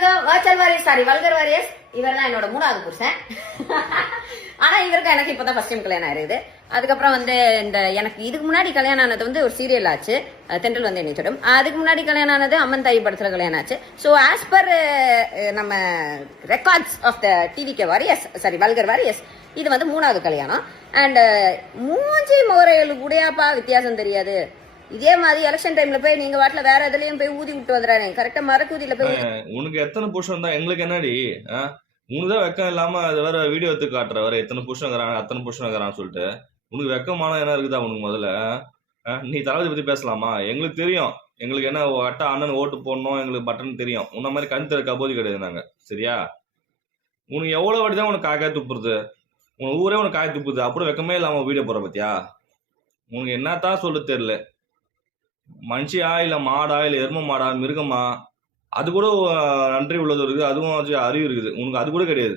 வணக்கம் virtual warriors sorry vulgar warriors. இவர் தான் என்னோட 3வது புருஷன். ஆனா இவருக்கு எனக்கு இப்பதான் ஃபர்ஸ்ட் டைம் கல்யாணம் ஆயிருது. அதுக்கப்புறம் வந்து இந்த எனக்கு இதுக்கு முன்னாடி கல்யாணம் ஆனது வந்து ஒரு சீரியல் ஆச்சு, தென்றல் வந்து என்னை தொடும். அதுக்கு முன்னாடி கல்யாணம் ஆனது அம்மன் தாய் படத்துல கல்யாணம் ஆச்சு. ஸோ ஆஸ் பர் நம்ம records of the TVK warriors sorry vulgar warriors இது வந்து 3வது கல்யாணம். அண்ட் மூஞ்சி முறைகளுக்கு கூடயாப்பா வித்தியாசம் தெரியாது. இதே மாதிரி எலெக்ஷன் டைம்ல போய் நீங்க வாட்டில வேற எதுலயும் போய் ஊதி விட்டு வந்துறாரு. கரெக்டா மரக்கூதியில போய் உனக்கு எத்தனை புருஷன் தான் எங்களுக்கு என்னடி? உனக்குதான் வெக்கம் இல்லாம அது வேற வீடியோ எடுத்து காட்டுற வேற எத்தனை புருஷன் இருக்கிறாங்க அத்தனை புருஷன் இருக்கிறான்னு சொல்லிட்டு உனக்கு வெக்கமான என்ன இருக்குதா உனக்கு? முதல்ல நீ தளபதி பத்தி பேசலாமா? எங்களுக்கு தெரியும், எங்களுக்கு என்ன அட்டா அண்ணன் ஓட்டு போடணும் எங்களுக்கு பட்டன் தெரியும். உன்ன மாதிரி கண் தெரு கபோதி கிடையாது நாங்க, சரியா? உனக்கு எவ்வளவு வாட்டி தான் உனக்கு காக்காய் துப்புறது? உன் ஊரே உனக்கு காய் துப்புது, அப்புறம் வெக்கமே இல்லாம வீடியோ போற பத்தியா? உனக்கு என்னத்தான் சொல்ல தெரியல. மனுஷியா இல்ல மாடா இல்ல எரும மாடா மிருகமா அது கூட நன்றி உள்ளது இருக்குது, அதுவும் அறிவு இருக்குது. உனக்கு அது கூட கிடையாது.